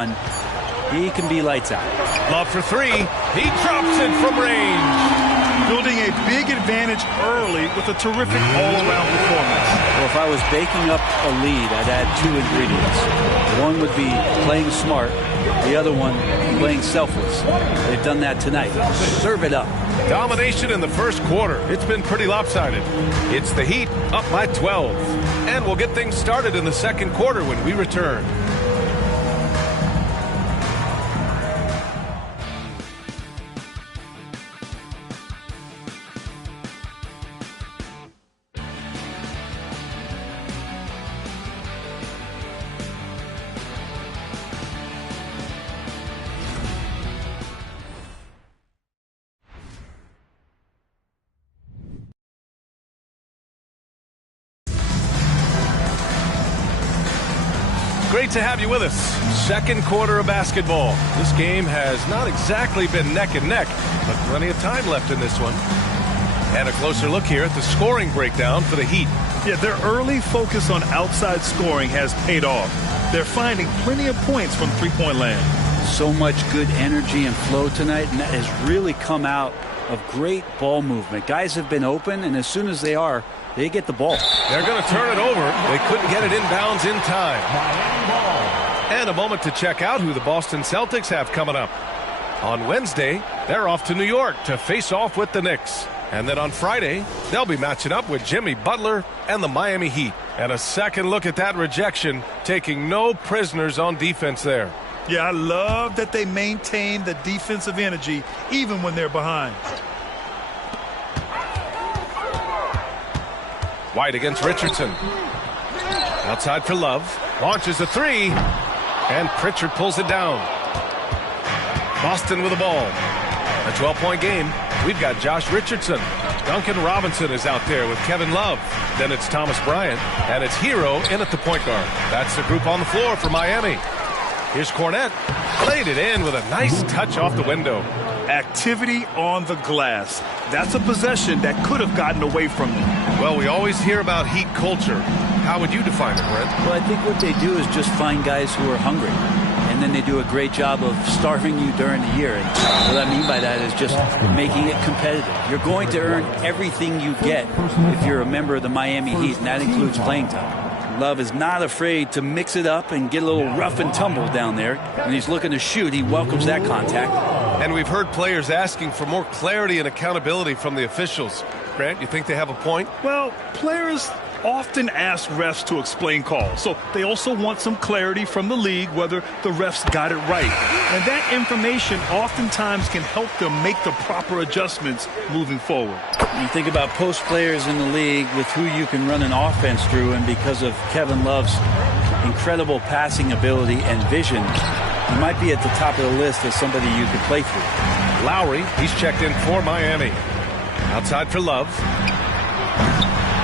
He can be lights out. Love for three. He drops it from range. Building a big advantage early with a terrific all-around performance. Well, if I was baking up a lead, I'd add two ingredients. One would be playing smart. The other one, playing selfless. They've done that tonight. Serve it up. Domination in the first quarter. It's been pretty lopsided. It's the Heat up by 12. And we'll get things started in the second quarter when we return. Great to have you with us. Second quarter of basketball. This game has not exactly been neck and neck, but plenty of time left in this one. And a closer look here at the scoring breakdown for the Heat. Yeah, their early focus on outside scoring has paid off. They're finding plenty of points from three-point land. So much good energy and flow tonight, and that has really come out of great ball movement. Guys have been open, and as soon as they are, they get the ball. They're going to turn it over. They couldn't get it inbounds in time. And a moment to check out who the Boston Celtics have coming up. On Wednesday, they're off to New York to face off with the Knicks. And then on Friday, they'll be matching up with Jimmy Butler and the Miami Heat. And a second look at that rejection, taking no prisoners on defense there. Yeah, I love that they maintain the defensive energy even when they're behind. White against Richardson. Outside for Love. Launches a three. And Pritchard pulls it down. Boston with the ball. A 12-point game. We've got Josh Richardson. Duncan Robinson is out there with Kevin Love. Then it's Thomas Bryant. And it's Hero in at the point guard. That's the group on the floor for Miami. Here's Cornette. Played it in with a nice touch off the window. Activity on the glass. That's a possession that could have gotten away from them. Well, we always hear about Heat culture. How would you define it, Brent? Well, I think what they do is just find guys who are hungry. And then they do a great job of starving you during the year. And what I mean by that is just making it competitive. You're going to earn everything you get if you're a member of the Miami Heat, and that includes playing time. Love is not afraid to mix it up and get a little rough and tumble down there. When he's looking to shoot, he welcomes that contact. And we've heard players asking for more clarity and accountability from the officials. Grant, you think they have a point? Well, players often ask refs to explain calls, so they also want some clarity from the league whether the refs got it right. And that information oftentimes can help them make the proper adjustments moving forward. You think about post players in the league with who you can run an offense through, and because of Kevin Love's incredible passing ability and vision, he might be at the top of the list as somebody you could play through. Lowry, he's checked in for Miami. Outside for Love.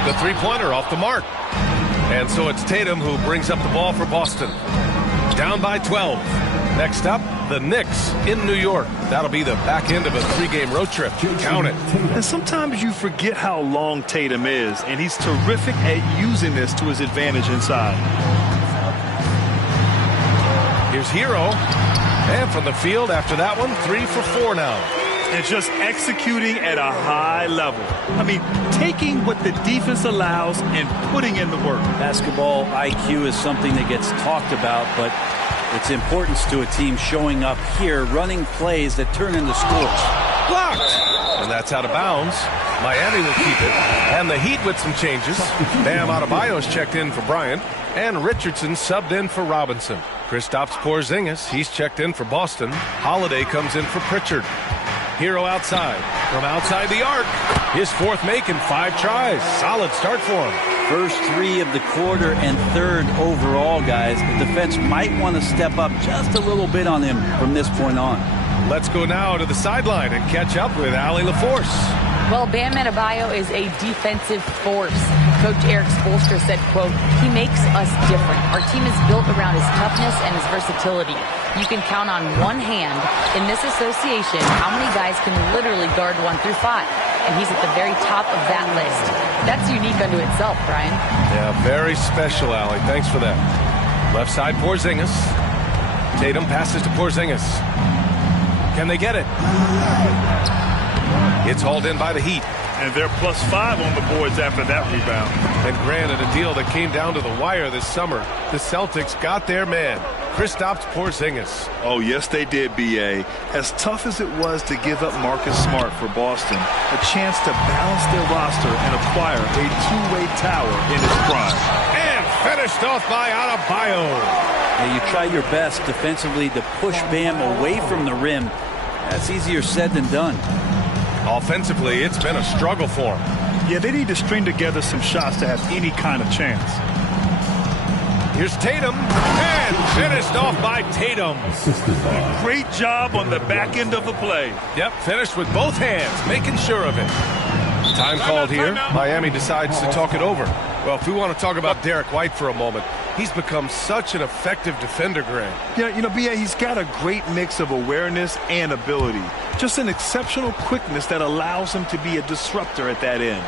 The three-pointer off the mark. And so it's Tatum who brings up the ball for Boston. Down by 12. Next up, the Knicks in New York. That'll be the back end of a three-game road trip. Count it. And sometimes you forget how long Tatum is, and he's terrific at using this to his advantage inside. Here's Hero. And from the field after that one, 3 for 4 now. And just executing at a high level. I mean, taking what the defense allows and putting in the work. Basketball IQ is something that gets talked about, but its importance to a team showing up here, running plays that turn into scores. Blocked! And that's out of bounds. Miami will keep it. And the Heat with some changes. Bam Adebayo's checked in for Bryant. And Richardson subbed in for Robinson. Kristaps Porzingis, he's checked in for Boston. Holiday comes in for Pritchard. Hero outside. From outside the arc. His fourth make in 5 tries. Solid start for him. First 3 of the quarter and third overall, guys. The defense might want to step up just a little bit on him from this point on. Let's go now to the sideline and catch up with Allie LaForce. Well, Bam Adebayo is a defensive force. Coach Eric Spoelstra said, quote, "He makes us different. Our team is built around his toughness and his versatility. You can count on one hand in this association how many guys can literally guard 1 through 5. And he's at the very top of that list. That's unique unto itself, Brian." Yeah, very special, Allie. Thanks for that. Left side, Porzingis. Tatum passes to Porzingis. Can they get it? It's hauled in by the Heat. And they're +5 on the boards after that rebound. And granted, a deal that came down to the wire this summer. The Celtics got their man, Kristaps Porzingis. Oh, yes, they did, B.A. As tough as it was to give up Marcus Smart for Boston, a chance to balance their roster and acquire a two-way tower in its prime. And finished off by Adebayo. Yeah, you try your best defensively to push Bam away from the rim. That's easier said than done. Offensively, it's been a struggle for him. Yeah, they need to string together some shots to have any kind of chance. Here's Tatum, and finished off by Tatum. Great job on the back end of the play. Yep, finished with both hands, making sure of it. Time called here. Miami decides to talk it over. Well, if we want to talk about Derek White for a moment, he's become such an effective defender, Greg. Yeah, you know, B.A., he's got a great mix of awareness and ability. Just an exceptional quickness that allows him to be a disruptor at that end.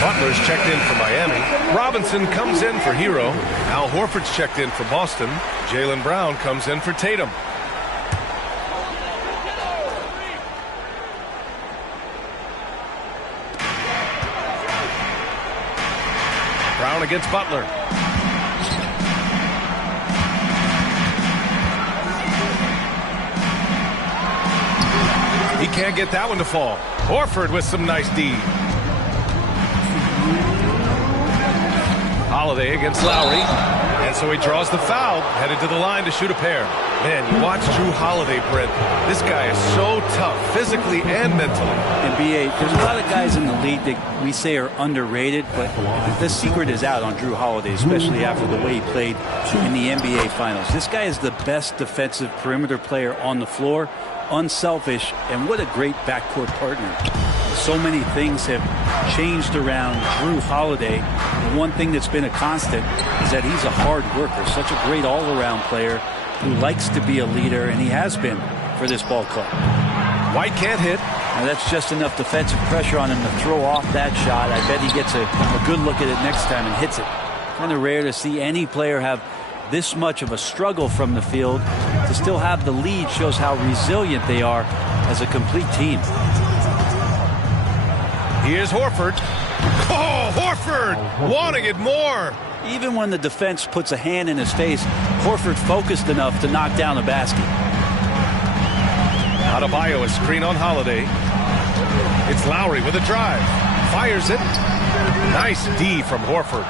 Butler's checked in for Miami. Robinson comes in for Hero. Al Horford's checked in for Boston. Jaylen Brown comes in for Tatum. Brown against Butler. He can't get that one to fall. Horford with some nice D. Holiday against Lowry. And so he draws the foul, headed to the line to shoot a pair. Man, you watch Drew Holiday, Brent. This guy is so tough, physically and mentally. And B.A., there's a lot of guys in the league that we say are underrated, but the secret is out on Drew Holiday, especially after the way he played in the NBA Finals. This guy is the best defensive perimeter player on the floor, unselfish, and what a great backcourt partner. So many things have changed around Drew Holiday. The one thing that's been a constant is that he's a hard worker, such a great all-around player who likes to be a leader, and he has been for this ball club. White can't hit. Now that's just enough defensive pressure on him to throw off that shot. I bet he gets a good look at it next time and hits it. Kind of rare to see any player have this much of a struggle from the field. To still have the lead shows how resilient they are as a complete team. Here's Horford. Oh, Horford wanting it more. Even when the defense puts a hand in his face, Horford focused enough to knock down a basket. Adebayo, a screen on Holiday. It's Lowry with a drive. Fires it. Nice D from Horford.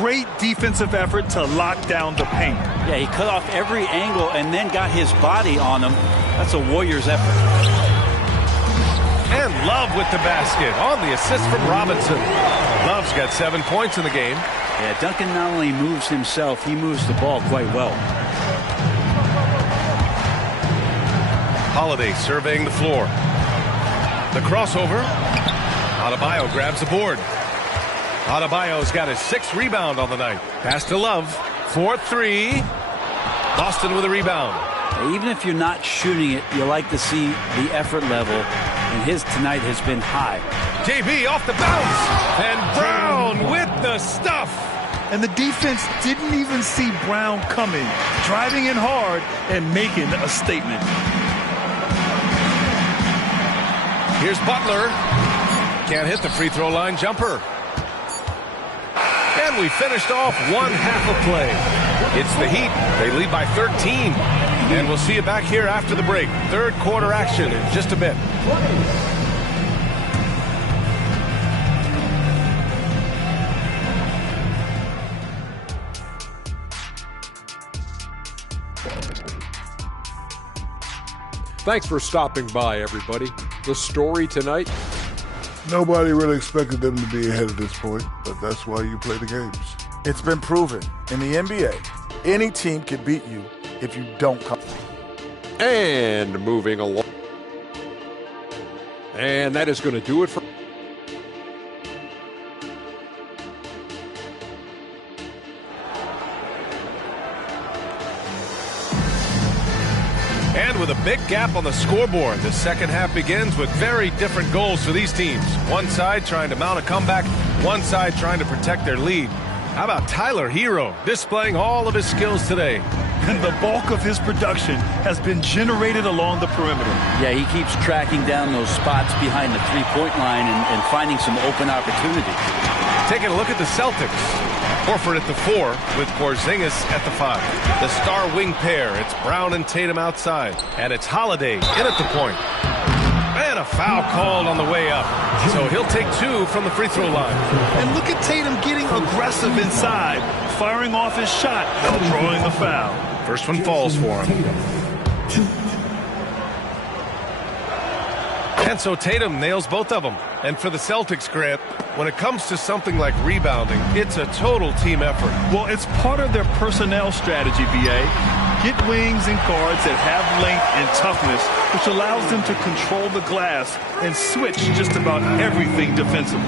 Great defensive effort to lock down the paint. Yeah, he cut off every angle and then got his body on him. That's a Warriors effort. And Love with the basket on the assist from Robinson. Love's got 7 points in the game. Yeah, Duncan not only moves himself, he moves the ball quite well. Holiday surveying the floor. The crossover. Adebayo grabs the board. Adebayo's got his 6th rebound on the night. Pass to Love. 4-3. Boston with a rebound. Even if you're not shooting it, you like to see the effort level, and his tonight has been high. JB off the bounce, and Brown with the stuff. And the defense didn't even see Brown coming, driving in hard and making a statement. Here's Butler. Can't hit the free throw line jumper. And we finished off one half of play. It's the Heat. They lead by 13. And we'll see you back here after the break. Third quarter action in just a bit. Thanks for stopping by, everybody. The story tonight? Nobody really expected them to be ahead at this point, but that's why you play the games. It's been proven in the NBA, any team can beat you if you don't come. And moving along. And that is going to do it for... And with a big gap on the scoreboard, the second half begins with very different goals for these teams. One side trying to mount a comeback, one side trying to protect their lead. How about Tyler Hero displaying all of his skills today? And the bulk of his production has been generated along the perimeter. Yeah, he keeps tracking down those spots behind the three-point line and finding some open opportunities. Taking a look at the Celtics. Horford at the 4 with Porzingis at the 5. The star wing pair. It's Brown and Tatum outside. And it's Holiday in at the point. And a foul called on the way up. So he'll take 2 from the free throw line. And look at Tatum getting aggressive inside, firing off his shot while drawing the foul. First one falls for him. And so Tatum nails both of them. And for the Celtics, Grant, when it comes to something like rebounding, it's a total team effort. Well, it's part of their personnel strategy, B.A. Get wings and guards that have length and toughness, which allows them to control the glass and switch just about everything defensively.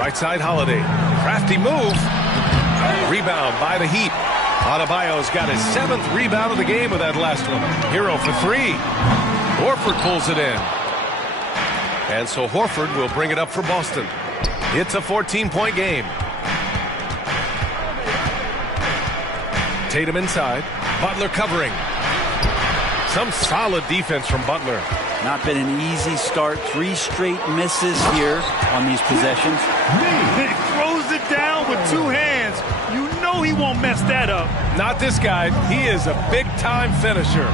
Right side, Holiday. Crafty move. Rebound by the Heat. Adebayo's got his 7th rebound of the game with that last one. Hero for 3. Horford pulls it in. And so Horford will bring it up for Boston. It's a 14-point game. Tatum inside. Butler covering. Some solid defense from Butler. Not been an easy start. 3 straight misses here on these possessions. He throws it down with 2 hands. You know he won't mess that up. Not this guy. He is a big-time finisher.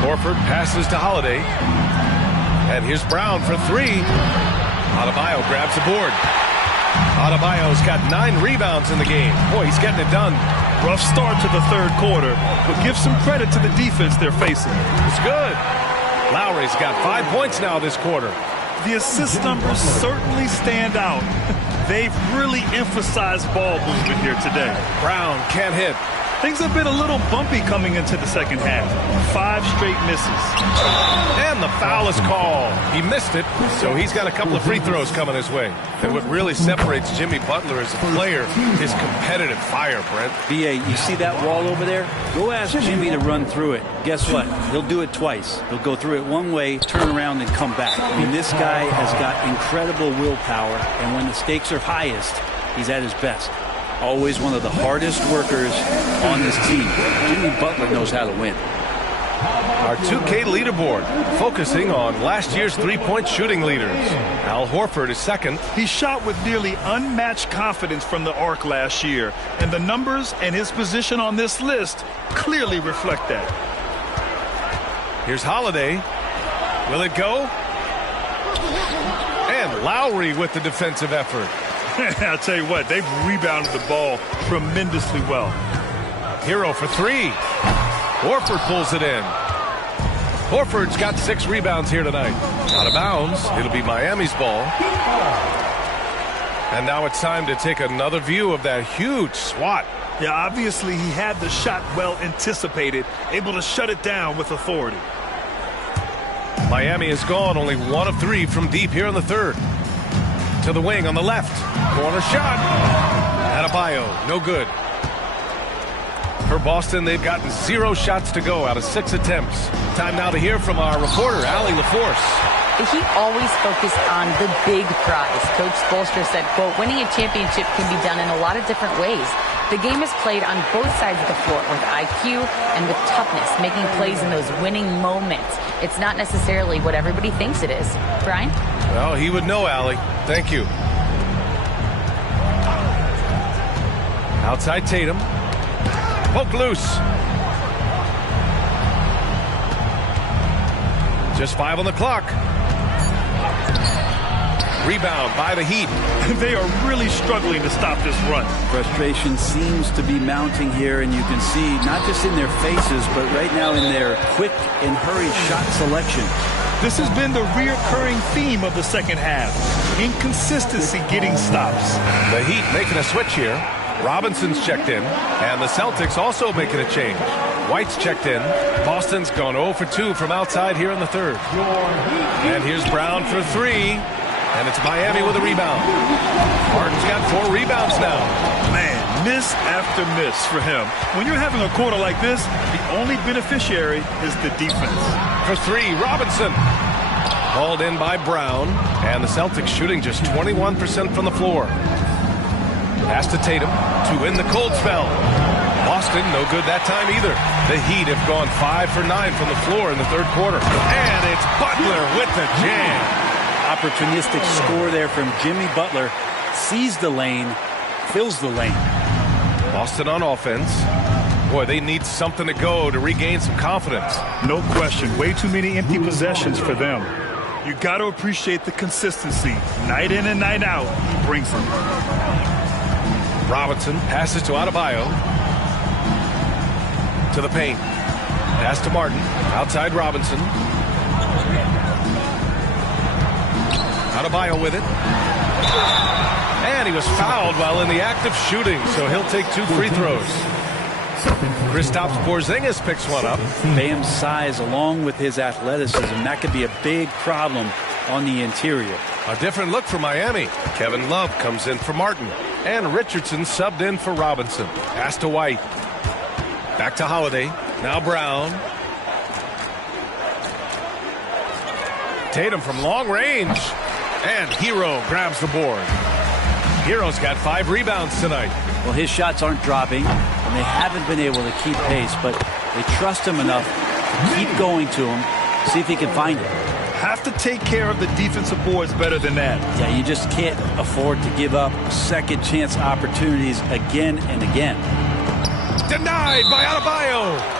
Horford passes to Holiday. And here's Brown for 3. Adebayo grabs the board. Adebayo's got 9 rebounds in the game. Boy, he's getting it done. Rough start to the third quarter, but give some credit to the defense they're facing. It's good. Lowry's got 5 points now this quarter. The assist numbers certainly stand out. They've really emphasized ball movement here today. Brown can't hit. Things have been a little bumpy coming into the second half. 5 straight misses. And the foul is called. He missed it, so he's got a couple of free throws coming his way. And what really separates Jimmy Butler as a player is competitive fire, Brent. B.A., you see that wall over there? Go ask Jimmy to run through it. Guess what? He'll do it twice. He'll go through it one way, turn around, and come back. I mean, this guy has got incredible willpower, and when the stakes are highest, he's at his best. Always one of the hardest workers on this team. Jimmy Butler knows how to win. Our 2K leaderboard, focusing on last year's three-point shooting leaders. Al Horford is second. He shot with nearly unmatched confidence from the arc last year, and the numbers and his position on this list clearly reflect that. Here's Holiday. Will it go? And Lowry with the defensive effort. I'll tell you what, they've rebounded the ball tremendously well. Hero for 3. Horford pulls it in. Horford's got 6 rebounds here tonight. Out of bounds. It'll be Miami's ball. And now it's time to take another view of that huge swat. Yeah, obviously he had the shot well anticipated, able to shut it down with authority. Miami has gone only 1 of 3 from deep here in the third. To the wing on the left. Corner shot. Adebayo, no good. For Boston, they've gotten 0 shots to go out of 6 attempts. Time now to hear from our reporter, Allie LaForce. The Heat always focus on the big prize. Coach Spoelstra said, quote, winning a championship can be done in a lot of different ways. The game is played on both sides of the floor with IQ and with toughness, making plays in those winning moments. It's not necessarily what everybody thinks it is. Brian? Well, he would know, Allie. Thank you. Outside Tatum. Poke loose. Just 5 on the clock. Rebound by the Heat. They are really struggling to stop this run. Frustration seems to be mounting here, and you can see not just in their faces, but right now in their quick and hurried shot selection. This has been the recurring theme of the second half. Inconsistency getting stops. The Heat making a switch here. Robinson's checked in, and the Celtics also making a change. White's checked in. Boston's gone 0 for 2 from outside here in the third. And here's Brown for 3. And it's Miami with a rebound. Harden's got 4 rebounds now. Man, miss after miss for him. When you're having a quarter like this, the only beneficiary is the defense. For 3, Robinson. Hauled in by Brown. And the Celtics shooting just 21% from the floor. Pass to Tatum to win the cold spell. Boston, no good that time either. The Heat have gone 5 for 9 from the floor in the third quarter. And it's Butler with the jam. Opportunistic score there from Jimmy Butler. Sees the lane, fills the lane. Boston on offense. Boy, they need something to go to regain some confidence. No question. Way too many empty possessions for them. You got to appreciate the consistency. Night in and night out, he brings them. Robinson passes to Adebayo. To the paint. Pass to Martin. Outside Robinson. Adebayo with it. And he was fouled while in the act of shooting, so he'll take 2 free throws. Kristaps Porzingis picks one up. Bam's size along with his athleticism, that could be a big problem on the interior. A different look for Miami. Kevin Love comes in for Martin. And Richardson subbed in for Robinson. Pass to White. Back to Holiday. Now Brown. Tatum from long range. And Hero grabs the board. Hero's got 5 rebounds tonight. Well, his shots aren't dropping, and they haven't been able to keep pace, but they trust him enough to keep going to him, see if he can find it. Have to take care of the defensive boards better than that. Yeah, you just can't afford to give up second chance opportunities again and again. Denied by Adebayo.